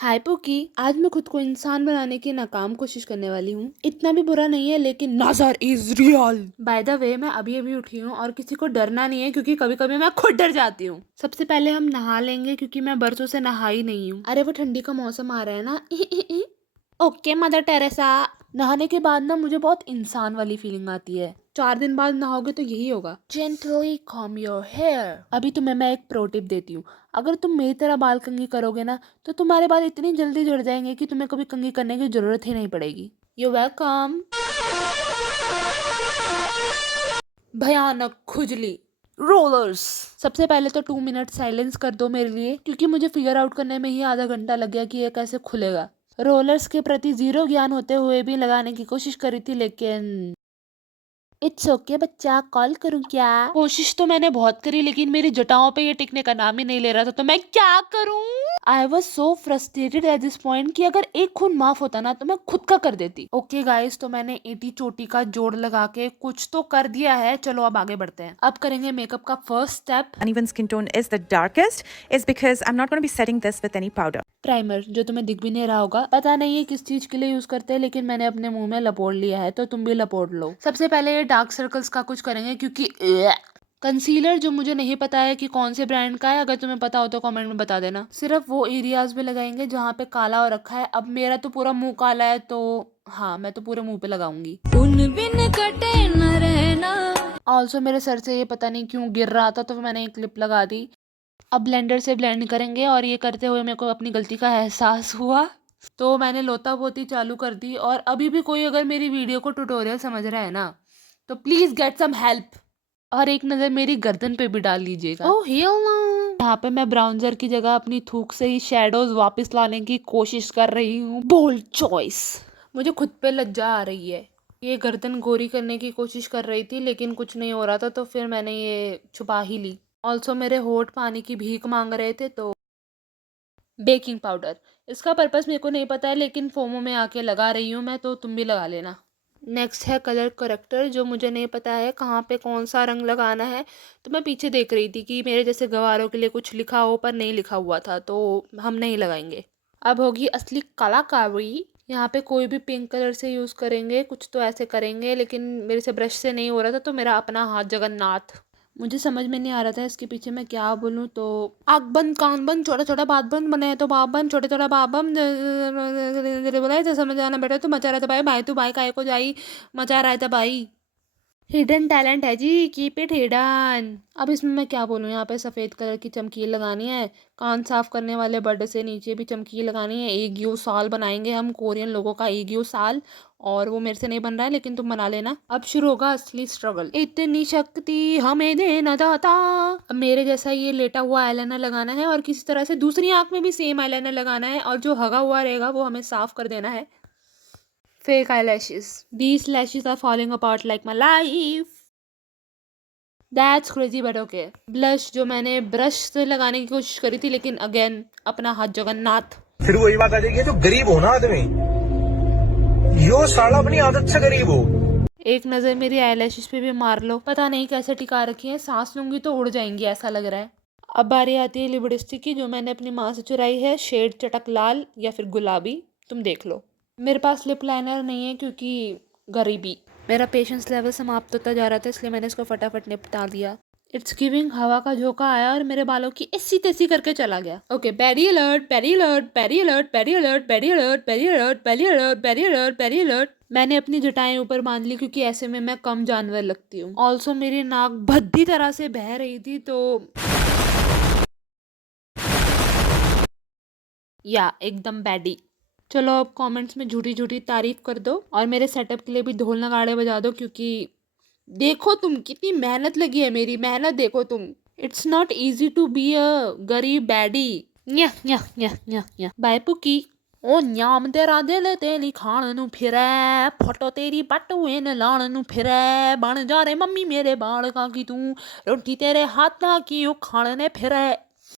हाय पुकी, आज मैं खुद को इंसान बनाने की नाकाम कोशिश करने वाली हूँ। इतना भी बुरा नहीं है, लेकिन नाजर is real. By the way, मैं अभी अभी उठी हूँ और किसी को डरना नहीं है, क्योंकि कभी कभी मैं खुद डर जाती हूँ। सबसे पहले हम नहा लेंगे, क्योंकि मैं बरसों से नहाई नहीं हूँ। अरे वो ठंडी का मौसम आ रहा है ना। Okay mother Teresa. नहाने के बाद ना मुझे बहुत इंसान वाली फीलिंग आती है। 4 दिन बाद नहाओगे तो यही होगा। Gently comb your hair. अभी तुम्हें मैं एक प्रो टिप देती हूँ। अगर तुम मेरी तरह बाल कंघी करोगे ना, तो तुम्हारे बाल इतनी जल्दी झड़ जाएंगे कि तुम्हें कभी कंघी करने की जरूरत ही नहीं पड़ेगी। You welcome. भयानक खुजली। रोलर्स। सबसे पहले तो 2 मिनट साइलेंस कर दो मेरे लिए, क्योंकि मुझे फिगर आउट करने में ही आधा घंटा लग गया कि ये कैसे खुलेगा। रोलर्स के प्रति जीरो ज्ञान होते हुए भी लगाने की कोशिश करी थी, लेकिन इट्स ओके बच्चा, कॉल करूं क्या? कोशिश तो मैंने बहुत करी, लेकिन मेरी जटाओं पे ये टिकने का नाम ही नहीं ले रहा था, तो मैं क्या करूं? I was so frustrated at this point कि अगर एक खून माफ होता ना, तो मैं खुद का कर देती। ओके गाइस, तो मैंने एटी चोटी का जोड़ लगा के कुछ तो कर दिया है। चलो अब आगे बढ़ते हैं। अब करेंगे मेकअप का first step. Uneven skin tone is the darkest is because I'm not going to be setting this with any powder. Primer, जो तुम्हें दिख भी नहीं रहा होगा। पता नहीं है किस चीज के लिए यूज करते हैं, लेकिन मैंने अपने मुंह में लपोड़ लिया है, तो तुम भी लपोड़ लो। सबसे पहले ये डार्क सर्कल्स का कुछ करेंगे, क्योंकि कंसीलर जो मुझे नहीं पता है कि कौन से ब्रांड का है, अगर तुम्हें पता हो तो कमेंट में बता देना। सिर्फ वो एरियाज में लगाएंगे जहाँ पे काला हो रखा है। अब मेरा तो पूरा मुंह काला है, तो हाँ, मैं तो पूरे मुंह पे लगाऊंगी। उन बिन कटे न रहना। ऑल्सो मेरे सर से ये पता नहीं क्यों गिर रहा था, तो फिर मैंने एक क्लिप लगा दी। अब ब्लेंडर से ब्लेंड करेंगे, और ये करते हुए मेरे को अपनी गलती का एहसास हुआ, तो मैंने लोता पोती चालू कर दी। और अभी भी कोई अगर मेरी वीडियो को ट्यूटोरियल समझ रहा है ना, तो प्लीज गेट सम हेल्प, और एक नजर मेरी गर्दन पे भी डाल लीजिएगा। ओह हेल नो। यहाँ पे मैं ब्राउन्जर की जगह अपनी थूक से ही शेडोज वापस लाने की कोशिश कर रही हूँ। Bold choice. मुझे खुद पे लज्जा आ रही है। ये गर्दन गोरी करने की कोशिश कर रही थी, लेकिन कुछ नहीं हो रहा था, तो फिर मैंने ये छुपा ही ली। ऑल्सो मेरे होठ पानी की भीख मांग रहे थे, तो बेकिंग पाउडर। इसका पर्पस मेरे को नहीं पता है, लेकिन फोमो में आके लगा रही हूँ मैं, तो तुम भी लगा लेना। नेक्स्ट है कलर करेक्टर, जो मुझे नहीं पता है कहाँ पे कौन सा रंग लगाना है, तो मैं पीछे देख रही थी कि मेरे जैसे गवारों के लिए कुछ लिखा हो, पर नहीं लिखा हुआ था, तो हम नहीं लगाएंगे। अब होगी असली कलाकारी। यहाँ पे कोई भी पिंक कलर से यूज़ करेंगे, कुछ तो ऐसे करेंगे, लेकिन मेरे से ब्रश से नहीं हो रहा था, तो मेरा अपना हाथ जगन्नाथ। मुझे समझ में नहीं आ रहा था इसके पीछे मैं क्या बोलूँ, तो आँख बंद कान बंद छोटा छोटा बात बंद, बने तो बाप बंद छोटे छोटा बाप बंद। बोला तो समझ आना बेटा, तू मचा रहा था भाई, भाई तू भाई काय को जाई मचा रहा था भाई। हिडन टैलेंट है जी, कीप इट हिडन। अब इसमें मैं क्या बोलूँ, यहाँ पे सफ़ेद कलर की चमकील लगानी है। कान साफ करने वाले बर्ड से नीचे भी चमकील लगानी है। एक यू साल बनाएंगे हम, कोरियन लोगों का एक यू साल, और वो मेरे से नहीं बन रहा है, लेकिन तुम बना लेना। अब शुरू होगा असली स्ट्रगल। इतनी शक्ति हमें देना दाता। अब मेरे जैसा ये लेटा हुआ आईलाइनर लगाना है, और किसी तरह से दूसरी आंख में भी सेम आईलाइनर लगाना है, और जो हगा हुआ रहेगा वो हमें साफ कर देना है। Fake eyelashes. These lashes are falling apart like my life. That's crazy but okay. Blush जो मैंने ब्रश से लगाने की कोशिश करी थी, लेकिन अगेन अपना हाथ जगन्नाथ। फिर वही बात आ जाएगी, जो गरीब हो ना आदमी, यो साला अपनी आदत से गरीब हो। एक नज़र मेरी आईलैशेस पे भी मार लो, पता नहीं कैसे टिका रखी है, सांस लूंगी तो उड़ जाएंगी ऐसा लग रहा है। अब बारी आती है लिपस्टिक की, जो मैंने अपनी माँ से चुराई है। शेड चटक लाल या फिर गुलाबी, तुम देख लो। मेरे पास लिप लाइनर नहीं है, क्योंकि गरीबी। मेरा पेशेंस लेवल समाप्त होता जा रहा था, इसलिए मैंने इसको फटाफट निपटा दिया। इट्स गिविंग हवा का झोंका आया और मेरे बालों की ऐसी तैसी करके चला गया। Okay, Perry alert, Perry alert, Perry alert, Perry alert, Perry alert, Perry alert, Perry alert, Perry alert, Perry alert. मैंने अपनी जटाएं ऊपर बांध ली, क्योंकि ऐसे में मैं कम जानवर लगती हूँ। ऑल्सो मेरी नाक भद्दी तरह से बह रही थी, तो या एकदम बैडी। चलो अब कमेंट्स में झूठी झूठी तारीफ कर दो, और मेरे सेटअप के लिए भी ढोल नगाड़े बजा दो, क्योंकि देखो तुम कितनी मेहनत लगी है, मेरी मेहनत देखो तुम। It's not easy to be a गरीब बैडी। बाय पुकी। ओ न्याम तेरा दिल तेरी खान नू फिरे, फोटो तेरी पटवे न लाण नू फिरे, बन जा रे मम्मी मेरे बाल का की तू, रोटी तेरे हाथा की खाने फिरे।